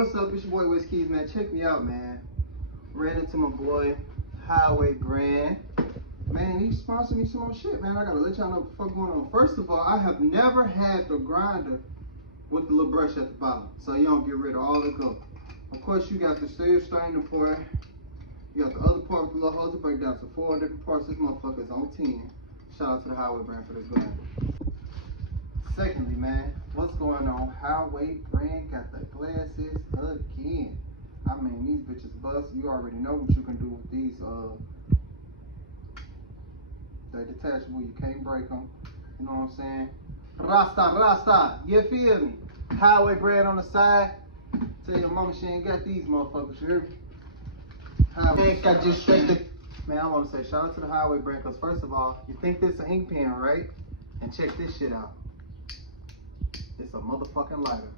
What's up, it's your boy Westkeys, man. Check me out, man. Ran into my boy TheHighwayBrand. Man, he sponsored me some more shit, man. I gotta let y'all know what the fuck going on. First of all, I have never had the grinder with the little brush at the bottom, so you don't get rid of all the gum. Of course, you got the steel strainer part. You got the other part with the little hose to break down. So 4 different parts. This motherfucker is on 10. Shout out to TheHighwayBrand for this grinder. Secondly, man, what's going on? TheHighwayBrand got the glasses again. I mean, these bitches bust. You already know what you can do with these. They're detachable. You can't break them. You know what I'm saying? Rasta. You feel me? TheHighwayBrand on the side. Tell your mama she ain't got these motherfuckers. You hear me? Man, I want to say shout out to TheHighwayBrand because first of all, you think this is an ink pen, right? And check this shit out. It's a motherfucking lighter.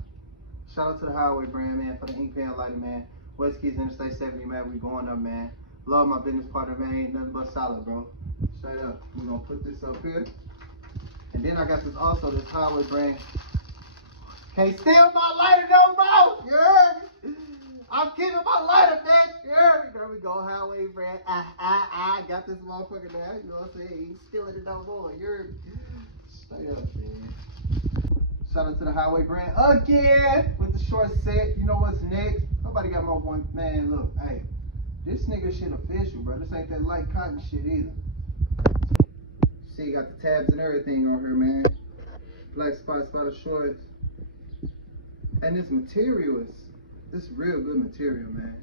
Shout out to TheHighwayBrand, man, for the ink pen lighter, man. Westkeys Interstate 70, man. We going up, man. Love my business partner, man. Ain't nothing but solid, bro. Straight up. We're gonna put this up here. And then I got this also, this TheHighwayBrand. Can't steal my lighter no more! You heard me? I'm keeping my lighter, bitch! You heard me? There we go, TheHighwayBrand. I got this motherfucker now. You know what I'm saying? Ain't stealing it no more. You heard me? Straight up, man. Shout out to TheHighwayBrand again with the short set. You know what's next? Nobody got my one. Man, look, hey, this nigga shit official, bro. This ain't that light cotton shit either. See, you got the tabs and everything on here, man. Black spot shorts. And this material this real good material, man.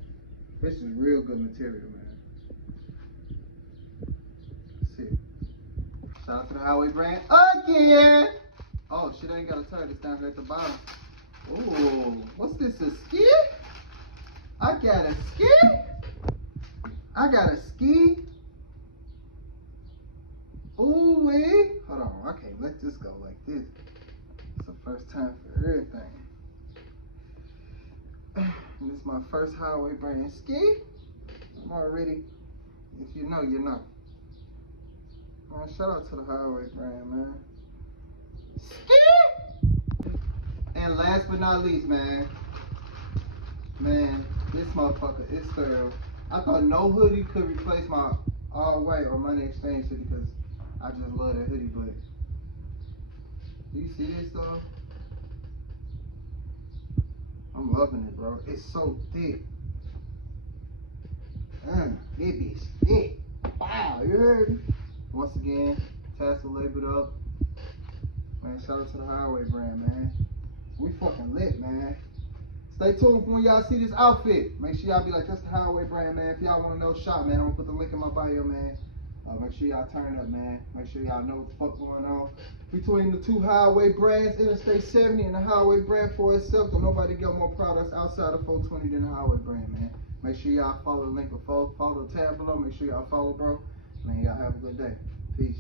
This is real good material, man. Let's see. Shout out to TheHighwayBrand again. Oh shit, I ain't gotta turn this down here at the bottom. Ooh, what's this, a ski? I got a ski? Ooh wee. Hold on, I can't let this go like this. It's the first time for everything. And this is my first TheHighwayBrand ski. I'm already, if you know, you know. Man, shout out to TheHighwayBrand, man. And last but not least, man, this motherfucker is thorough. I thought no hoodie could replace my all white or money exchange hoodie because I just love that hoodie, but do you see this though? I'm loving it, bro. It's so thick. It be thick. Wow, you heard me? Once again, tassel labeled up. Man, shout out to TheHighwayBrand, man. We fucking lit, man. Stay tuned for when y'all see this outfit. Make sure y'all be like, that's TheHighwayBrand, man. If y'all want to know, shop, man. I'm going to put the link in my bio, man. Make sure y'all turn up, man. Make sure y'all know what the fuck going on. Between the two TheHighwayBrands, Interstate 70 and TheHighwayBrand for itself, don't nobody get more products outside of 420 than TheHighwayBrand, man. Make sure y'all follow the link below. Follow the tab below. Make sure y'all follow, bro. Man, y'all have a good day. Peace.